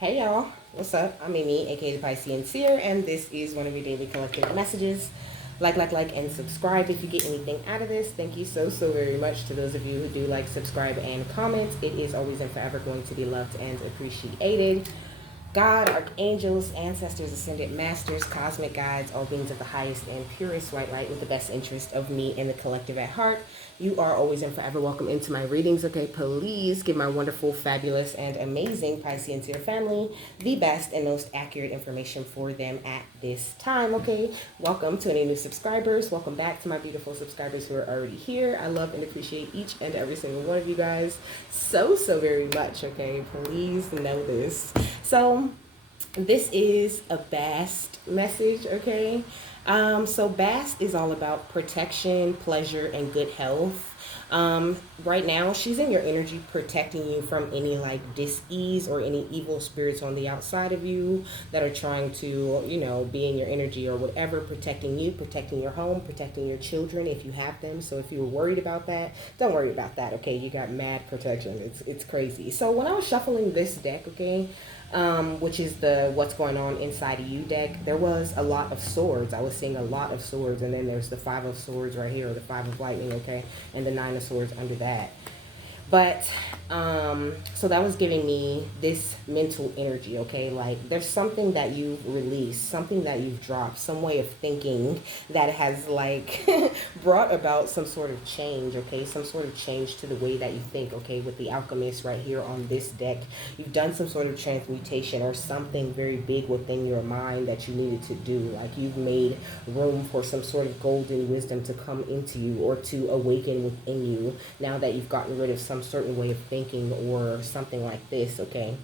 Hey y'all, what's up? I'm Amy, aka the Piscean Seer, and this is one of your daily collective messages. Like, and subscribe if you get anything out of this. Thank you so very much to those of you who do like, subscribe, and comment. It is always and forever going to be loved and appreciated. God, archangels, ancestors, ascended masters, cosmic guides, all beings of the highest and purest white light with the best interest of me and the collective at heart. You are always and forever welcome into my readings, okay? Please give my wonderful, fabulous, and amazing Piscean Seer family the best and most accurate information for them at this time, okay? Welcome to any new subscribers. Welcome back to my beautiful subscribers who are already here. I love and appreciate each and every single one of you guys so very much, okay? Please know this. So, this is a Bast message, okay? So Bast is all about protection, pleasure, and good health. Right now, she's in your energy protecting you from any like dis-ease or any evil spirits on the outside of you that are trying to, be in your energy or whatever, protecting you, protecting your home, protecting your children if you have them. So if you were worried about that, don't worry about that, okay? You got mad protection. It's crazy. So when I was shuffling this deck, okay, which is the what's going on inside of you deck, there was a lot of swords. I was seeing a lot of swords, and then there's the five of swords right here, or the five of lightning, okay, and the nine of swords under that. But so that was giving me this mental energy, okay? Like there's something that you've released, something that you've dropped, some way of thinking that has like brought about some sort of change, okay? Some sort of change to the way that you think, okay? With the alchemist right here on this deck, you've done some sort of transmutation or something very big within your mind that you needed to do. Like you've made room for some sort of golden wisdom to come into you or to awaken within you now that you've gotten rid of some certain way of thinking or something like this, okay?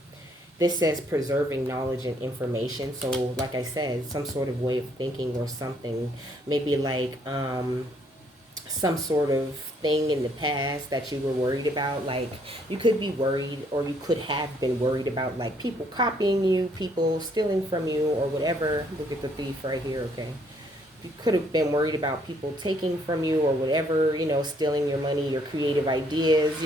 This says preserving knowledge and information. So like I said, some sort of way of thinking or something, maybe like some sort of thing in the past that you were worried about. Like you could be worried, or you could have been worried about like people copying you, people stealing from you, or whatever. Look at the thief right here, okay? You could have been worried about people taking from you or whatever, stealing your money, your creative ideas,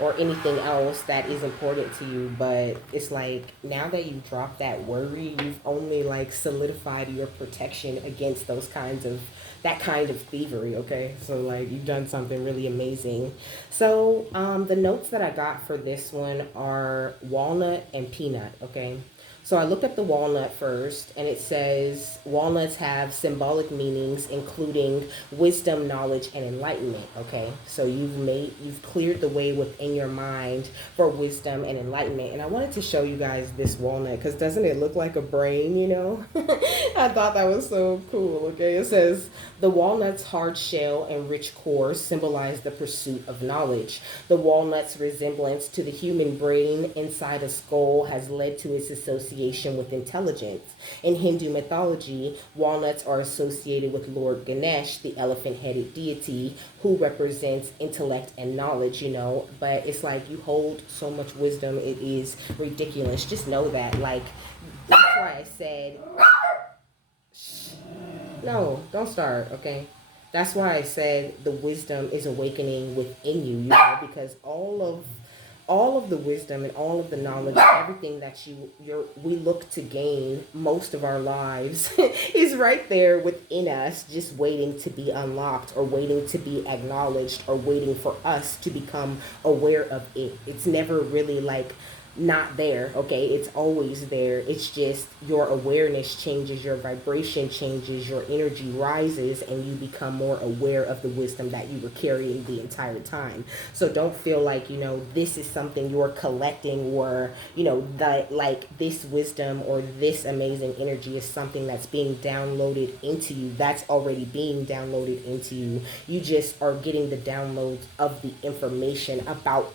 or anything else that is important to you. But it's like now that you've dropped that worry, you've only like solidified your protection against that kind of thievery, okay? So like you've done something really amazing. So the notes that I got for this one are walnut and peanut, okay? So I looked at the walnut first, and it says walnuts have symbolic meanings, including wisdom, knowledge, and enlightenment. Okay, so you've cleared the way within your mind for wisdom and enlightenment. And I wanted to show you guys this walnut because doesn't it look like a brain? I thought that was so cool. Okay, it says the walnut's hard shell and rich core symbolize the pursuit of knowledge. The walnut's resemblance to the human brain inside a skull has led to its association with intelligence. In Hindu mythology, walnuts are associated with Lord Ganesh, the elephant-headed deity who represents intellect and knowledge, but it's like you hold so much wisdom, it is ridiculous. Just know that. Like, that's why I said, no, don't start, okay? That's why I said the wisdom is awakening within you, because all of the wisdom and all of the knowledge, everything that we look to gain most of our lives is right there within us, just waiting to be unlocked or waiting to be acknowledged or waiting for us to become aware of it. It's never really like not there, okay? It's always there. It's just your awareness changes, your vibration changes, your energy rises, and you become more aware of the wisdom that you were carrying the entire time. So don't feel like, this is something you're collecting, or, that like this wisdom or this amazing energy is something that's being downloaded into you. That's already being downloaded into you. You just are getting the downloads of the information about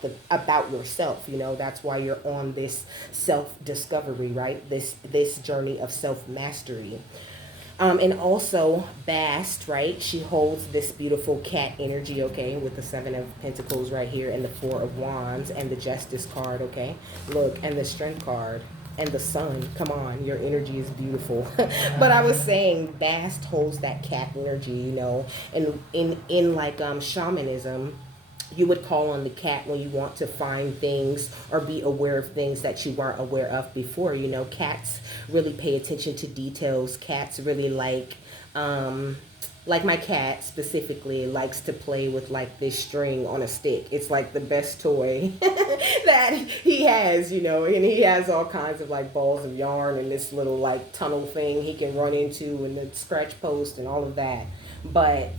yourself. That's why you're on this self-discovery, right? This journey of self-mastery. And also Bast, right? She holds this beautiful cat energy, okay, with the Seven of Pentacles right here and the Four of Wands and the Justice card, okay? Look, and the Strength card and the Sun. Come on, your energy is beautiful. But I was saying Bast holds that cat energy, and in like shamanism, You would call on the cat when you want to find things or be aware of things that you weren't aware of before. You know, cats really pay attention to details. Cats really like my cat specifically likes to play with like this string on a stick. It's like the best toy that he has, you know, and he has all kinds of like balls of yarn and this little like tunnel thing he can run into and the scratch post and all of that. But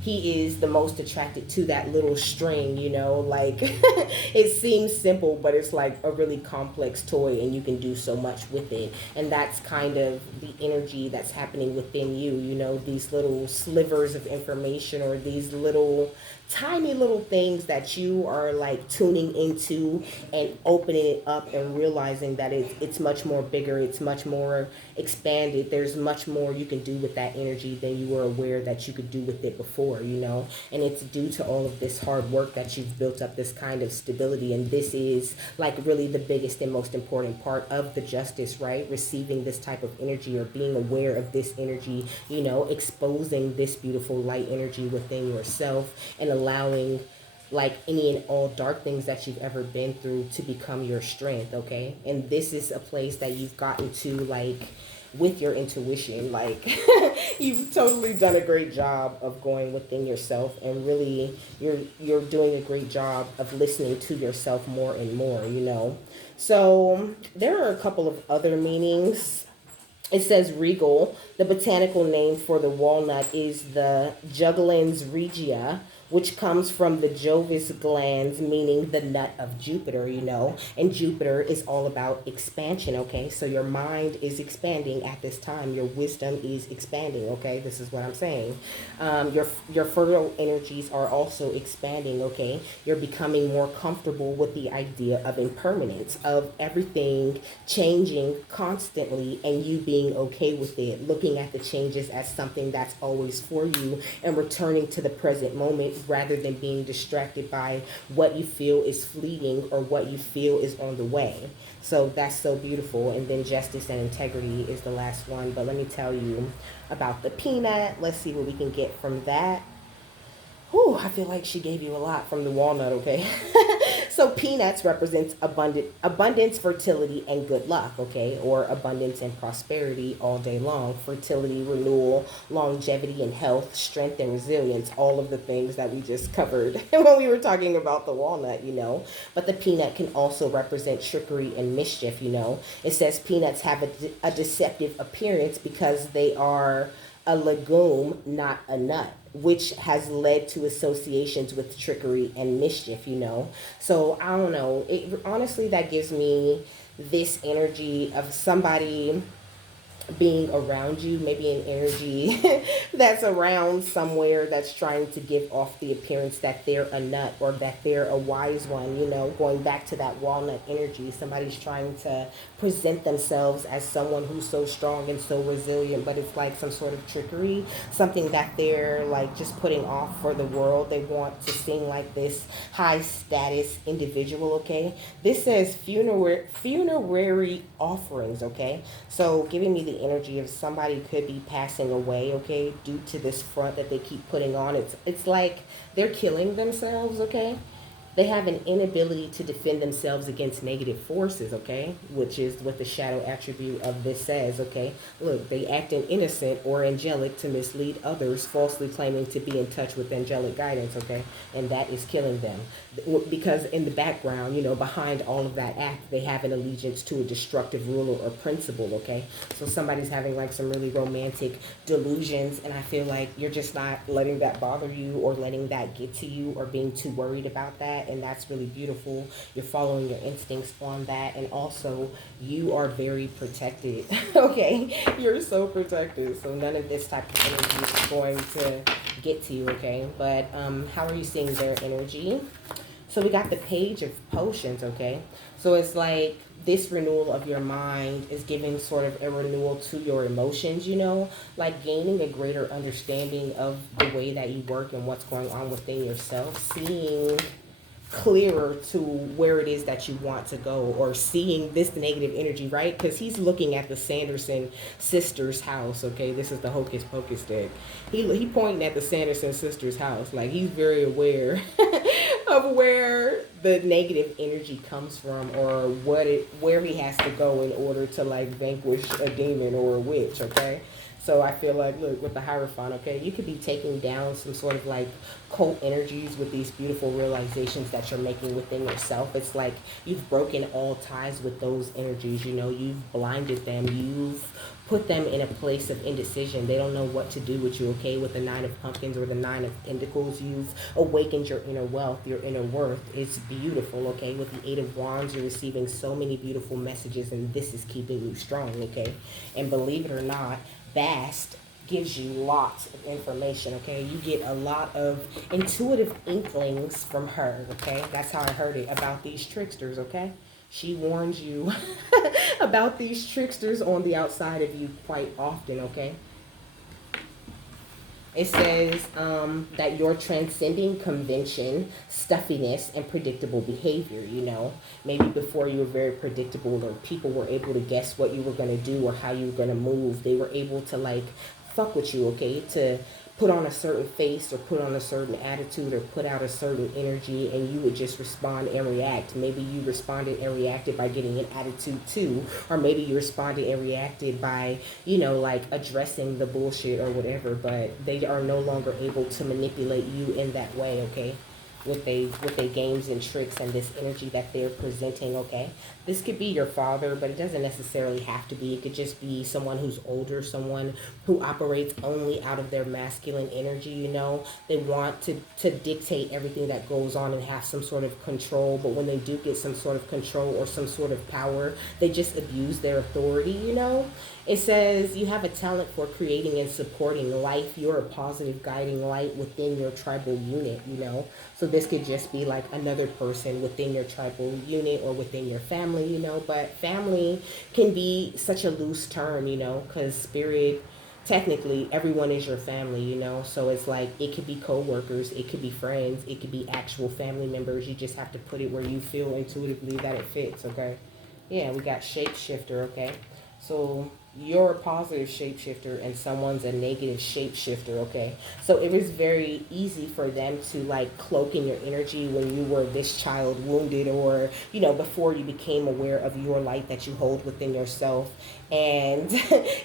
he is the most attracted to that little string, you know, like it seems simple, but it's like a really complex toy and you can do so much with it. And that's kind of the energy that's happening within you, you know, these little slivers of information or these little tiny little things that you are like tuning into and opening it up and realizing that it's much more bigger, it's much more expanded. There's much more you can do with that energy than you were aware that you could do with it before, you know. And it's due to all of this hard work that you've built up this kind of stability. And this is like really the biggest and most important part of the justice, right? Receiving this type of energy or being aware of this energy, you know, exposing this beautiful light energy within yourself and allowing like any and all dark things that you've ever been through to become your strength, okay? And this is a place that you've gotten to like with your intuition. Like you've totally done a great job of going within yourself, and really you're doing a great job of listening to yourself more and more, you know. So there are a couple of other meanings. It says regal. The botanical name for the walnut is the Juglans regia, which comes from the Jovis glands, meaning the nut of Jupiter, you know. And Jupiter is all about expansion, okay? So your mind is expanding at this time. Your wisdom is expanding, okay? This is what I'm saying. Your fertile energies are also expanding, okay? You're becoming more comfortable with the idea of impermanence, of everything changing constantly and you being okay with it, looking at the changes as something that's always for you and returning to the present moment rather than being distracted by what you feel is fleeting or what you feel is on the way. So that's so beautiful. And then justice and integrity is the last one. But let me tell you about the peanut. Let's see what we can get from that. Whew, I feel like she gave you a lot from the walnut, okay? So peanuts represents abundance, fertility, and good luck, okay? Or abundance and prosperity all day long. Fertility, renewal, longevity, and health, strength, and resilience. All of the things that we just covered when we were talking about the walnut, you know? But the peanut can also represent trickery and mischief, you know? It says peanuts have a deceptive appearance because they are a legume, not a nut, which has led to associations with trickery and mischief, you know. So I don't know. It honestly, that gives me this energy of somebody being around you, maybe an energy that's around somewhere that's trying to give off the appearance that they're a nut or that they're a wise one, you know, going back to that walnut energy. Somebody's trying to present themselves as someone who's so strong and so resilient, but it's like some sort of trickery, something that they're like just putting off for the world. They want to seem like this high status individual, okay? This says funerary offerings, okay? So giving me the energy of somebody could be passing away, okay, due to this front that they keep putting on. It's like they're killing themselves, okay? They have an inability to defend themselves against negative forces, okay? Which is what the shadow attribute of this says, okay? Look, they acting innocent or angelic to mislead others, falsely claiming to be in touch with angelic guidance, okay? And that is killing them. Because in the background, you know, behind all of that act, they have an allegiance to a destructive ruler or principle, okay? So somebody's having like some really romantic delusions, and I feel like you're just not letting that bother you or letting that get to you or being too worried about that. And that's really beautiful. You're following your instincts on that, and also you are very protected. Okay, you're so protected, so none of this type of energy is going to get to you, okay? But how are you seeing their energy? So we got the page of potions, okay? So it's like this renewal of your mind is giving sort of a renewal to your emotions, you know, like gaining a greater understanding of the way that you work and what's going on within yourself, seeing clearer to where it is that you want to go, or seeing this negative energy, right? Because he's looking at the Sanderson sisters' house, okay? This is the hocus pocus deck. He pointing at the Sanderson sisters' house, like he's very aware of where the negative energy comes from, or where he has to go in order to like vanquish a demon or a witch, okay? So I feel like, look, with the Hierophant, okay, you could be taking down some sort of like cult energies with these beautiful realizations that you're making within yourself. It's like you've broken all ties with those energies, you know, you've blinded them, you've put them in a place of indecision. They don't know what to do with you, okay? With the Nine of Pumpkins or the Nine of Pentacles, you've awakened your inner wealth, your inner worth. It's beautiful, okay? With the Eight of Wands, you're receiving so many beautiful messages, and this is keeping you strong, okay? And believe it or not, Bast gives you lots of information, okay? You get a lot of intuitive inklings from her, okay? That's how I heard it about these tricksters, okay? She warns you about these tricksters on the outside of you quite often, okay? It says that you're transcending convention, stuffiness, and predictable behavior, you know. Maybe before you were very predictable, or people were able to guess what you were going to do or how you were going to move. They were able to, like, fuck with you, okay? To put on a certain face or put on a certain attitude or put out a certain energy, and you would just respond and react. Maybe you responded and reacted by getting an attitude too, or maybe you responded and reacted by, you know, like addressing the bullshit or whatever, but they are no longer able to manipulate you in that way, okay? With they games and tricks and this energy that they're presenting, okay? This could be your father, but it doesn't necessarily have to be. It could just be someone who's older, someone who operates only out of their masculine energy, you know? They want to dictate everything that goes on and have some sort of control, but when they do get some sort of control or some sort of power, they just abuse their authority, you know? It says you have a talent for creating and supporting life. You're a positive guiding light within your tribal unit, you know? So this could just be like another person within your tribal unit or within your family, you know? But family can be such a loose term, you know, because spirit, technically everyone is your family, you know? So it's like it could be co-workers, it could be friends, it could be actual family members. You just have to put it where you feel intuitively that it fits, okay? Yeah, we got shapeshifter, okay? So you're a positive shapeshifter and someone's a negative shapeshifter, okay? So it was very easy for them to like cloak in your energy when you were this child wounded, or, you know, before you became aware of your light that you hold within yourself, and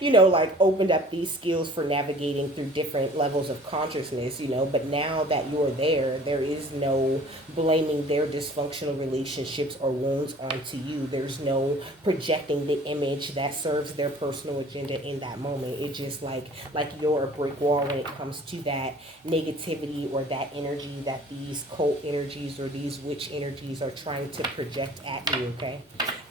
you know, like opened up these skills for navigating through different levels of consciousness, you know. But now that you're there is no blaming their dysfunctional relationships or wounds onto you. There's no projecting the image that serves their personal agenda in that moment. It's just like you're a brick wall when it comes to that negativity or that energy that these cult energies or these witch energies are trying to project at you, okay?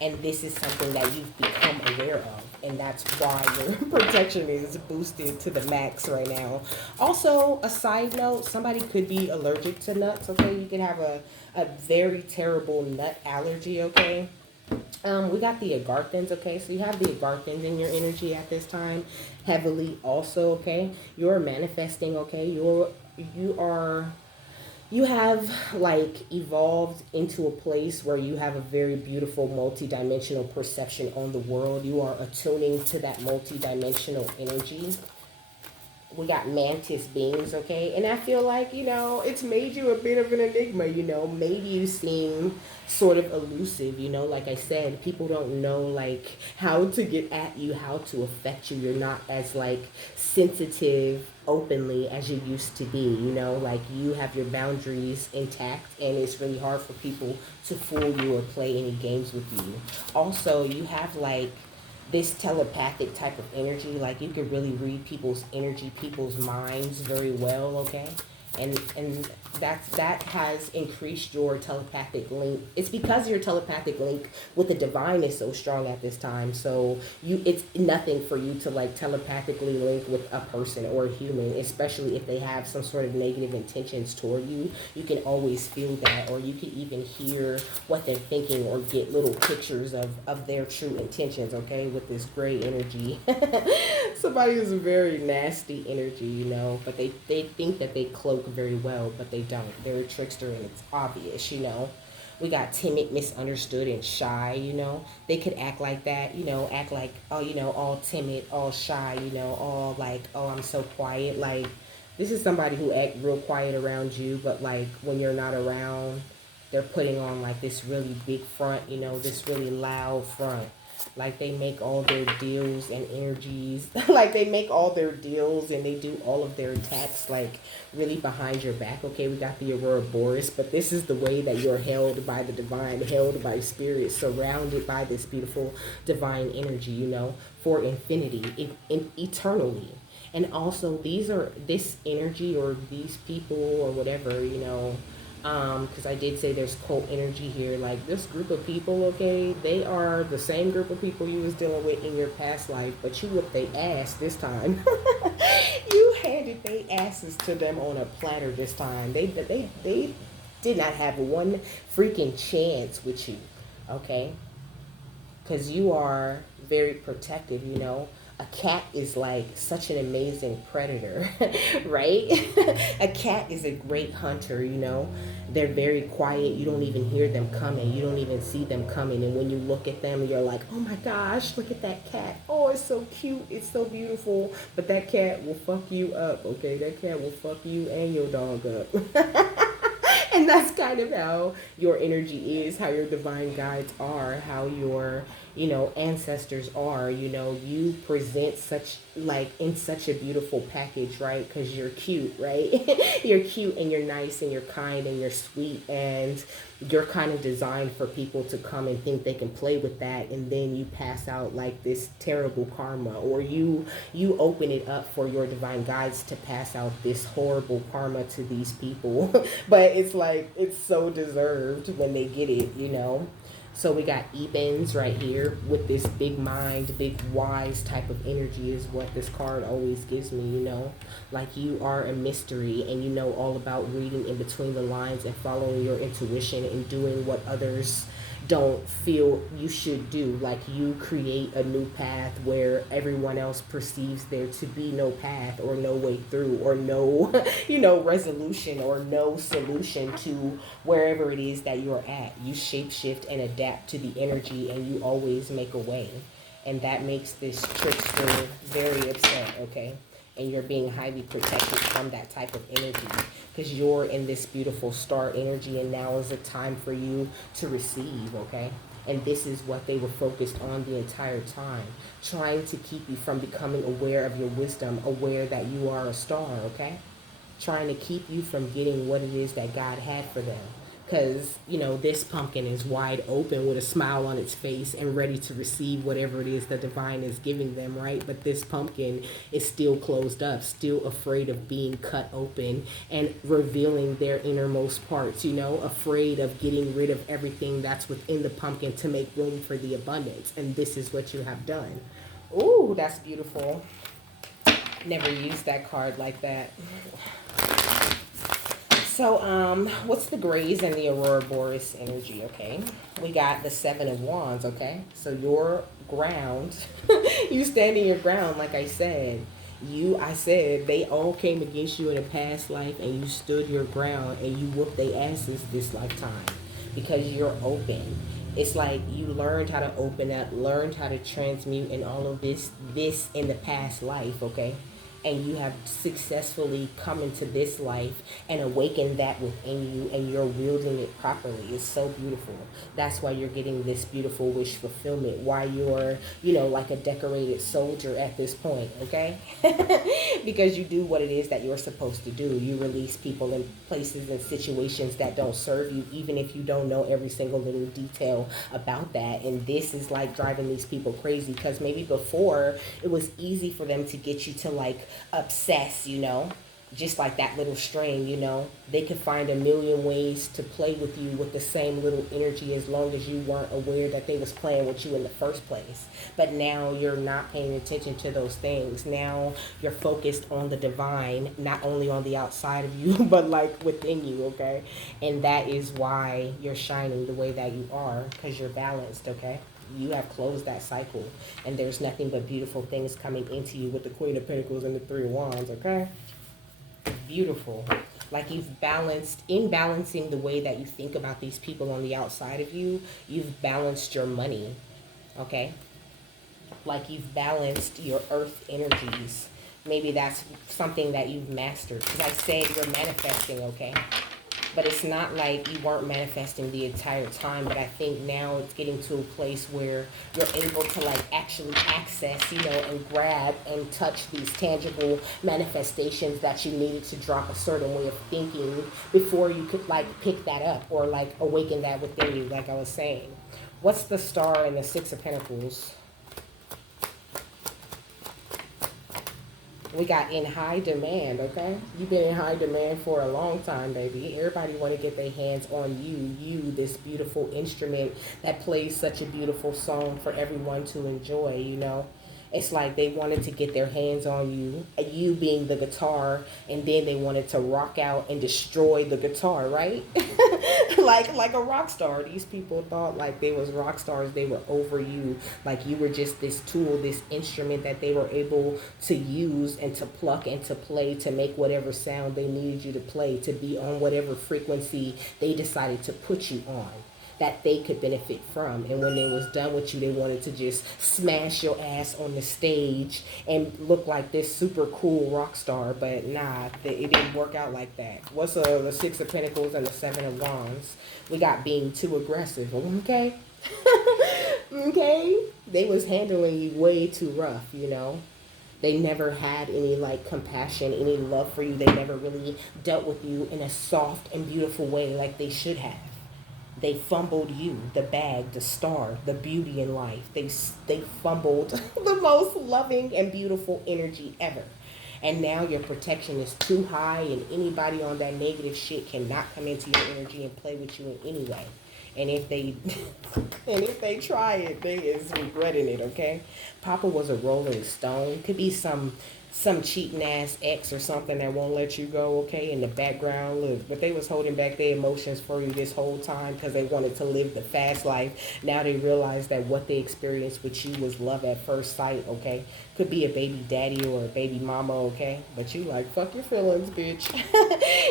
And this is something that you've become aware of, and that's why your protection is boosted to the max right now. Also, a side note, somebody could be allergic to nuts, okay? You could have a very terrible nut allergy, okay? We got the Agarthans, okay? So you have the Agarthans in your energy at this time, heavily also, okay? You're manifesting, okay? You have like evolved into a place where you have a very beautiful multi-dimensional perception on the world. You are attuning to that multi-dimensional energy. We got mantis beings, okay? And I feel like, you know, it's made you a bit of an enigma, you know, made you seem sort of elusive, you know, like I said, people don't know like how to get at you, how to affect you. You're not as like sensitive openly as you used to be, you know, like you have your boundaries intact, and it's really hard for people to fool you or play any games with you. Also, you have like this telepathic type of energy, like you could really read people's energy, people's minds very well, okay? And that has increased your telepathic link. It's because your telepathic link with the divine is so strong at this time. So it's nothing for you to like telepathically link with a person or a human, especially if they have some sort of negative intentions toward you. You can always feel that, or you can even hear what they're thinking or get little pictures of their true intentions, okay, with this gray energy. Somebody is a very nasty energy, you know, but they think that they cloak very well, but they don't. They're a trickster, and it's obvious, you know. We got timid, misunderstood, and shy, you know. They could act like that, you know, act like, oh, you know, all timid, all shy, you know, all like, oh, I'm so quiet. Like, This is somebody who act real quiet around you, but like when you're not around, they're putting on like this really big front, you know, this really loud front. Like they make all their deals and energies, like they make all their deals and they do all of their attacks like really behind your back. Okay, we got the Aurora Boreas, but this is the way that you're held by the divine, held by spirit, surrounded by this beautiful divine energy, you know, for infinity, eternally. And also this energy or these people or whatever, you know, because I did say there's cult energy here. Like this group of people, okay, they are the same group of people you was dealing with in your past life, but you whipped their ass this time. You handed their asses to them on a platter this time. They did not have one freaking chance with you, okay? Because you are very protective, you know. A cat is like such an amazing predator, right? A cat is a great hunter, you know. They're very quiet. You don't even hear them coming. You don't even see them coming. And when you look at them, you're like, oh my gosh, look at that cat. Oh, it's so cute. It's so beautiful. But that cat will fuck you up, okay? That cat will fuck you and your dog up. And that's kind of how your energy is, how your divine guides are, how your, you know, ancestors are. You know, you present such like in such a beautiful package, right? Because you're cute, right? You're cute and you're nice and you're kind and you're sweet, and you're kind of designed for people to come and think they can play with that, and then you pass out like this terrible karma, or you open it up for your divine guides to pass out this horrible karma to these people. But it's like it's so deserved when they get it, you know. So we got Ebens right here with this big mind, big wise type of energy is what this card always gives me, you know. Like you are a mystery and you know all about reading in between the lines and following your intuition and doing what others don't feel you should do. Like you create a new path where everyone else perceives there to be no path or no way through or no, you know, resolution or no solution to wherever it is that you're at. You shapeshift and adapt to the energy and you always make a way. And that makes this trickster very upset, okay? And you're being highly protected from that type of energy because you're in this beautiful star energy, and now is a time for you to receive, okay? And this is what they were focused on the entire time, trying to keep you from becoming aware of your wisdom, aware that you are a star, okay? Trying to keep you from getting what it is that God had for them. Because, you know, this pumpkin is wide open with a smile on its face and ready to receive whatever it is the divine is giving them, right? But this pumpkin is still closed up, still afraid of being cut open and revealing their innermost parts, you know, afraid of getting rid of everything that's within the pumpkin to make room for the abundance. And this is what you have done. Ooh, that's beautiful. Never used that card like that. So, what's the Grays and the Aurora Boreas energy, okay? We got the Seven of Wands, okay? So your ground, you stand in your ground, like I said. I said, they all came against you in a past life and you stood your ground and you whooped their asses this lifetime because you're open. It's like you learned how to open up, learned how to transmute and all of this in the past life, okay? And you have successfully come into this life and awakened that within you, and you're wielding it properly. It's so beautiful. That's why you're getting this beautiful wish fulfillment, why you're, you know, like a decorated soldier at this point, okay? Because you do what it is that you're supposed to do. You release people in places and situations that don't serve you, even if you don't know every single little detail about that. And this is like driving these people crazy, because maybe before it was easy for them to get you to like obsess, you know, just like that little string, you know. They could find a million ways to play with you with the same little energy, as long as you weren't aware that they was playing with you in the first place. But now you're not paying attention to those things. Now you're focused on the divine, not only on the outside of you, but like within you, okay? And that is why you're shining the way that you are, because you're balanced, okay? You have closed that cycle, and there's nothing but beautiful things coming into you with the Queen of Pentacles and the Three of Wands, okay? Beautiful. Like you've balanced, in balancing the way that you think about these people on the outside of you, you've balanced your money, okay? Like you've balanced your earth energies. Maybe that's something that you've mastered. Because I said you're manifesting, okay? But it's not like you weren't manifesting the entire time. But I think now it's getting to a place where you're able to like actually access, you know, and grab and touch these tangible manifestations that you needed to drop a certain way of thinking before you could like pick that up or like awaken that within you, like I was saying. What's the star in the Six of Pentacles? We got in high demand, okay? You've been in high demand for a long time, baby. Everybody want to get their hands on you. You, this beautiful instrument that plays such a beautiful song for everyone to enjoy, you know? It's like they wanted to get their hands on you, you being the guitar, and then they wanted to rock out and destroy the guitar, right? like a rock star. These people thought like they was rock stars. They were over you. Like you were just this tool, this instrument that they were able to use and to pluck and to play to make whatever sound they needed you to play, to be on whatever frequency they decided to put you on, that they could benefit from. And when they was done with you, they wanted to just smash your ass on the stage and look like this super cool rock star. But nah, it didn't work out like that. What's the Six of Pentacles and the Seven of Wands? We got being too aggressive, okay? Okay? They was handling you way too rough, you know? They never had any like compassion, any love for you. They never really dealt with you in a soft and beautiful way like they should have. They fumbled you, the bag, the star, the beauty in life. They fumbled the most loving and beautiful energy ever. And now your protection is too high, and anybody on that negative shit cannot come into your energy and play with you in any way. And if they try it, they is regretting it, okay? Papa was a rolling stone. Could be some cheating ass ex or something that won't let you go, okay, in the background. Look, but they was holding back their emotions for you this whole time because they wanted to live the fast life. Now they realize that what they experienced with you was love at first sight, okay? Could be a baby daddy or a baby mama, okay? But you like, fuck your feelings, bitch.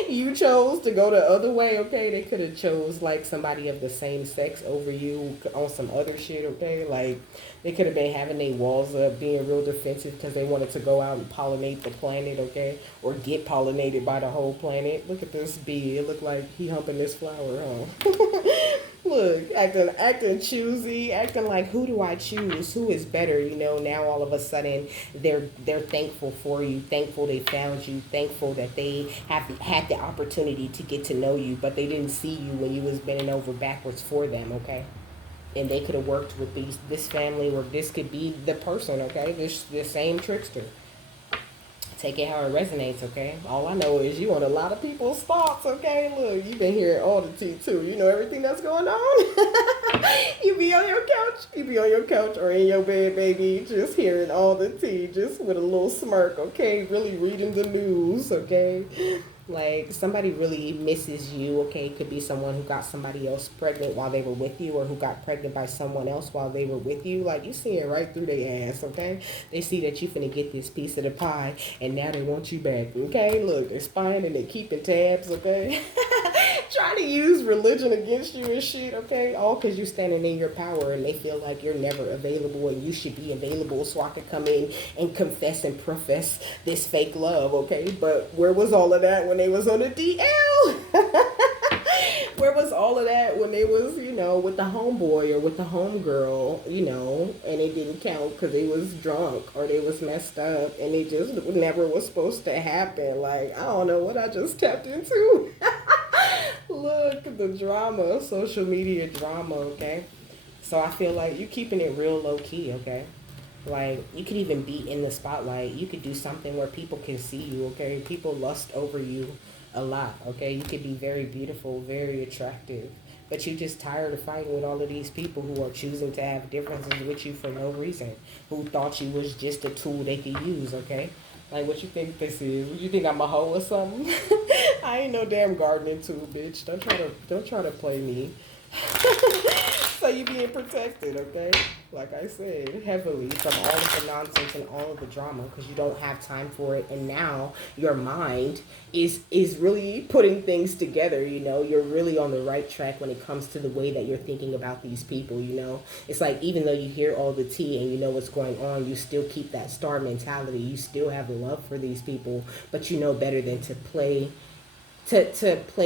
You chose to go the other way, okay? They could have chose like somebody of the same sex over you on some other shit, okay? Like they could have been having their walls up, being real defensive because they wanted to go out and pollinate the planet, okay? Or get pollinated by the whole planet. Look at this bee. It looked like he humping this flower, huh? Look, acting choosy, acting like, who do I choose? Who is better? You know, now all of a sudden they're thankful for you, thankful they found you, thankful that they have had the opportunity to get to know you, but they didn't see you when you was bending over backwards for them, okay? And they could have worked with this family, or this could be the person, okay? This same trickster. Take it how it resonates, okay? All I know is you on a lot of people's thoughts, okay? Look, you've been hearing all the tea, too. You know everything that's going on? You be on your couch or in your bed, baby, just hearing all the tea, just with a little smirk, okay? Really reading the news, okay? Like, somebody really misses you, okay? It could be someone who got somebody else pregnant while they were with you, or who got pregnant by someone else while they were with you. Like, you see it right through their ass, okay? They see that you finna get this piece of the pie, and now they want you back, okay? Look, they're spying and they're keeping tabs, okay? Trying to use religion against you and shit, okay? All because you're standing in your power, and they feel like you're never available, and you should be available so I could come in and confess and profess this fake love, okay? But where was all of that when they was on the DL? Where was all of that when they was, you know, with the homeboy or with the homegirl, you know, and it didn't count because they was drunk or they was messed up, and it just never was supposed to happen. Like, I don't know what I just tapped into. Look, the drama, social media drama, okay? So I feel like you keeping it real low key, okay? Like, you could even be in the spotlight. You could do something where people can see you, okay? People lust over you a lot, okay? You could be very beautiful, very attractive, but you're just tired of fighting with all of these people who are choosing to have differences with you for no reason, who thought you was just a tool they could use, okay? Like, what you think this is? You think I'm a hoe or something? I ain't no damn gardening tool, bitch. Don't try to play me. So you being protected, okay? like I said, heavily from all of the nonsense and all of the drama because you don't have time for it. And now your mind is really putting things together. You know, you're really on the right track when it comes to the way that you're thinking about these people. You know, it's like even though you hear all the tea and you know what's going on, you still keep that star mentality. You still have love for these people, but you know better than to play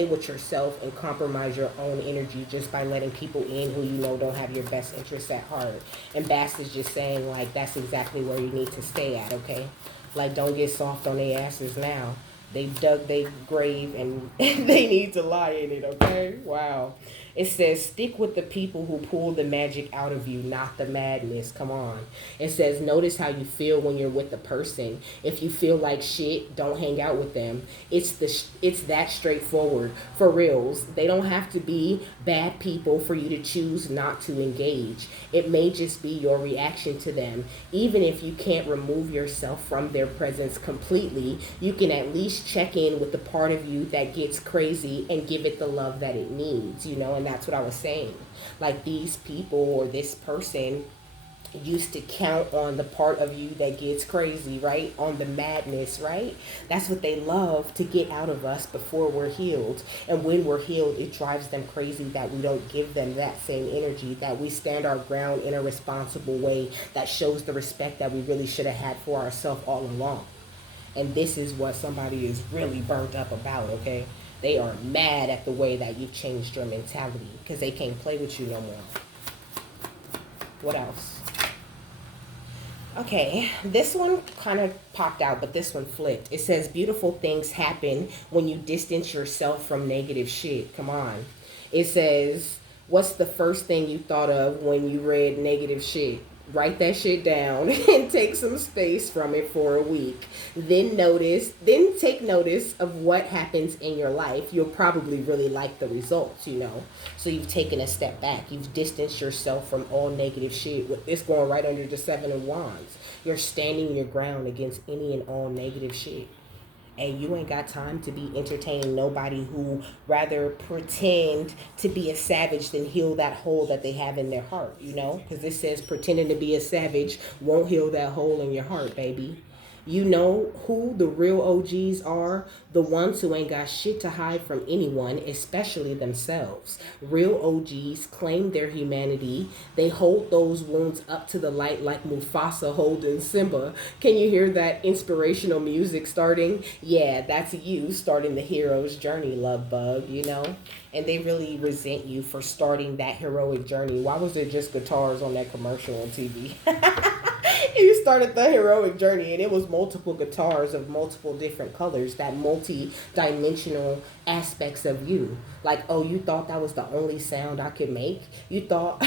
with yourself and compromise your own energy just by letting people in who you know don't have your best interests at heart. And Bast is just saying like that's exactly where you need to stay at, okay? Like don't get soft on their asses now. They dug their grave and they need to lie in it, okay? Wow. It says, stick with the people who pull the magic out of you, not the madness. Come on. It says, notice how you feel when you're with the person. If you feel like shit, don't hang out with them. It's that straightforward. For reals. They don't have to be bad people for you to choose not to engage. It may just be your reaction to them. Even if you can't remove yourself from their presence completely, you can at least check in with the part of you that gets crazy and give it the love that it needs, you know, and that's what I was saying. Like these people or this person used to count on the part of you that gets crazy, right? On the madness, right? That's what they love to get out of us before we're healed. And when we're healed, it drives them crazy that we don't give them that same energy, that we stand our ground in a responsible way that shows the respect that we really should have had for ourselves all along. And this is what somebody is really burnt up about, okay? They are mad at the way that you've changed your mentality because they can't play with you no more. What else? Okay, this one kind of popped out, but this one flipped. It says, beautiful things happen when you distance yourself from negative shit. Come on. It says, what's the first thing you thought of when you read negative shit? Write that shit down and take some space from it for a week. Then take notice of what happens in your life. You'll probably really like the results, you know. So you've taken a step back. You've distanced yourself from all negative shit. It's going right under the Seven of Wands. You're standing your ground against any and all negative shit. And you ain't got time to be entertaining nobody who rather pretend to be a savage than heal that hole that they have in their heart, you know? Because it says pretending to be a savage won't heal that hole in your heart, baby. You know who the real OGs are? The ones who ain't got shit to hide from anyone, especially themselves. Real OGs claim their humanity. They hold those wounds up to the light like Mufasa holding Simba. Can you hear that inspirational music starting? Yeah, that's you starting the hero's journey, love bug, you know? And they really resent you for starting that heroic journey. Why was there just guitars on that commercial on TV? You started the heroic journey and it was multiple guitars of multiple different colors, that multi-dimensional aspects of you. Like, oh, you thought that was the only sound I could make? You thought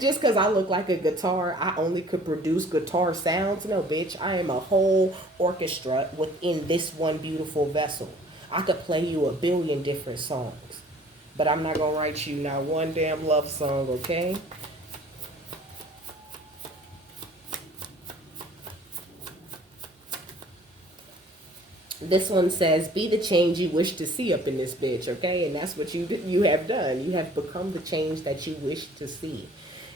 just because I look like a guitar, I only could produce guitar sounds? No, bitch, I am a whole orchestra within this one beautiful vessel. I could play you a billion different songs, but I'm not going to write you not one damn love song, okay? This one says, be the change you wish to see up in this bitch, okay? And that's what you have done. You have become the change that you wish to see.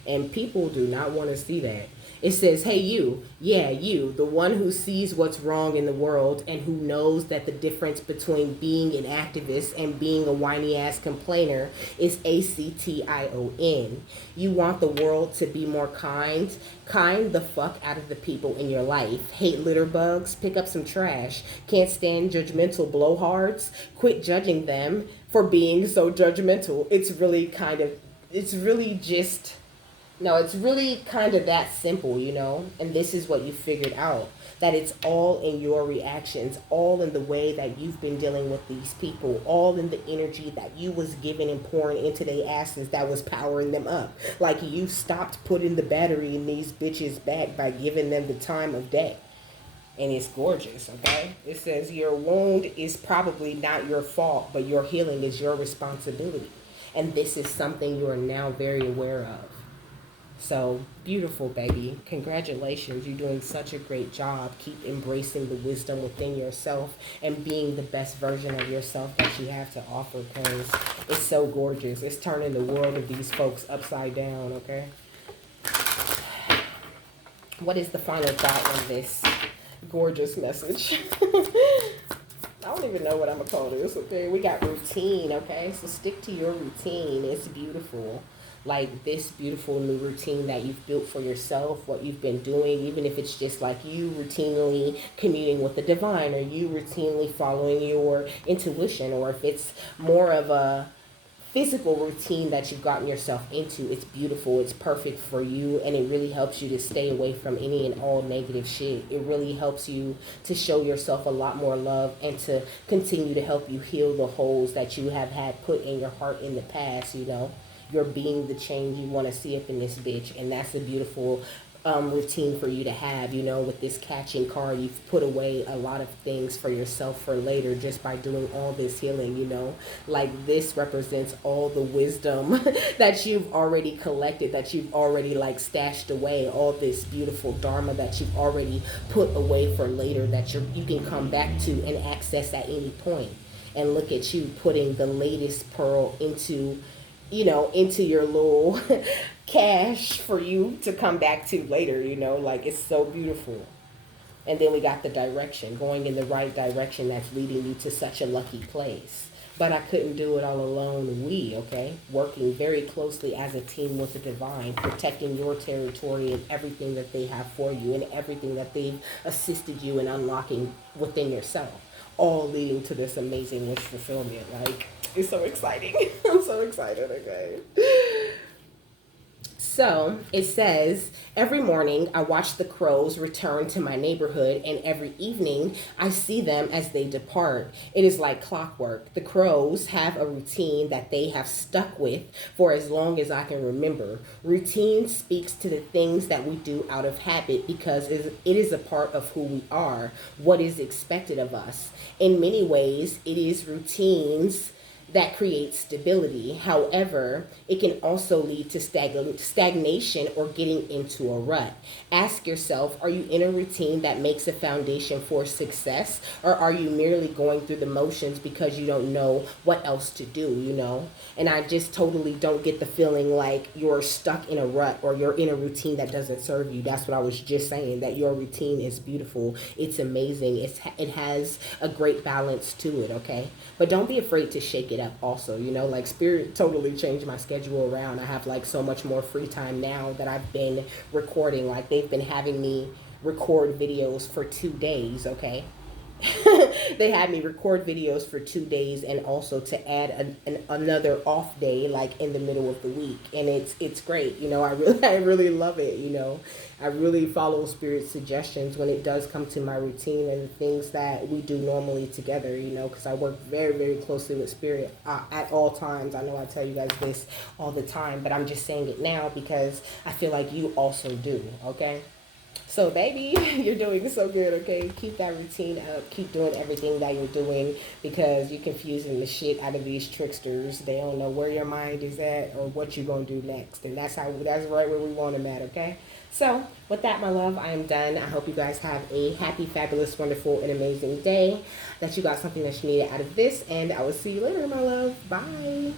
And people do not want to see that. It says, hey, you, yeah, you, the one who sees what's wrong in the world and who knows that the difference between being an activist and being a whiny ass complainer is ACTION. You want the world to be more kind. Kind the fuck out of the people in your life. Hate litter bugs. Pick up some trash. Can't stand judgmental blowhards. Quit judging them for being so judgmental. It's really kind of that simple, you know? And this is what you figured out. That it's all in your reactions, all in the way that you've been dealing with these people, all in the energy that you was giving and pouring into their asses that was powering them up. Like you stopped putting the battery in these bitches back by giving them the time of day. And it's gorgeous, okay? It says your wound is probably not your fault, but your healing is your responsibility. And this is something you are now very aware of. So, beautiful, baby. Congratulations. You're doing such a great job. Keep embracing the wisdom within yourself and being the best version of yourself that you have to offer, because it's so gorgeous. It's turning the world of these folks upside down, okay? what is the final thought on this gorgeous message? I don't even know what I'm going to call this, okay? We got routine, okay? So stick to your routine. It's beautiful. Like this beautiful new routine that you've built for yourself, what you've been doing, even if it's just like you routinely communing with the divine, or you routinely following your intuition, or if it's more of a physical routine that you've gotten yourself into. It's beautiful, it's perfect for you, and it really helps you to stay away from any and all negative shit. It really helps you to show yourself a lot more love, and to continue to help you heal the holes that you have had put in your heart in the past. You're being the change you want to see up in this bitch, and that's a beautiful routine for you to have. With this catching card, you've put away a lot of things for yourself for later just by doing all this healing. Like this represents all the wisdom that you've already collected, that you've already like stashed away, all this beautiful dharma that you've already put away for later, that you can come back to and access at any point. And look at you putting the latest pearl into your little cash for you to come back to later. Like it's so beautiful. And then we got the direction, going in the right direction, that's leading you to such a lucky place. But I couldn't do it all alone. Working very closely as a team with the divine, protecting your territory and everything that they have for you, and everything that they've assisted you in unlocking within yourself, all leading to this amazing wish fulfillment. Like, it's so exciting. I'm so excited, okay? So it says, every morning I watch the crows return to my neighborhood, and every evening I see them as they depart. It is like clockwork. The crows have a routine that they have stuck with for as long as I can remember. Routine speaks to the things that we do out of habit, because it is a part of who we are, what is expected of us. In many ways, it is routines that creates stability. However, it can also lead to stagnation or getting into a rut. Ask yourself, are you in a routine that makes a foundation for success, or are you merely going through the motions because you don't know what else to do? And I just totally don't get the feeling like you're stuck in a rut, or you're in a routine that doesn't serve you. That's what I was just saying, that your routine is beautiful. It's amazing. It has a great balance to it, okay? But don't be afraid to shake it up also. Like Spirit totally changed my schedule around. I have like so much more free time now that I've been recording. Like they've been having me record videos for 2 days, okay? They had me record videos for 2 days, and also to add another off day like in the middle of the week, and it's great. I really love it. I really follow Spirit's suggestions when it does come to my routine and the things that we do normally together, because I work very, very closely with Spirit at all times. I know I tell you guys this all the time, but I'm just saying it now because I feel like you also do, okay? So, baby, you're doing so good, okay? Keep that routine up. Keep doing everything that you're doing, because you're confusing the shit out of these tricksters. They don't know where your mind is at or what you're going to do next. And that's right where we want them at, okay? So, with that, my love, I am done. I hope you guys have a happy, fabulous, wonderful, and amazing day, that you got something that you needed out of this, and I will see you later, my love. Bye.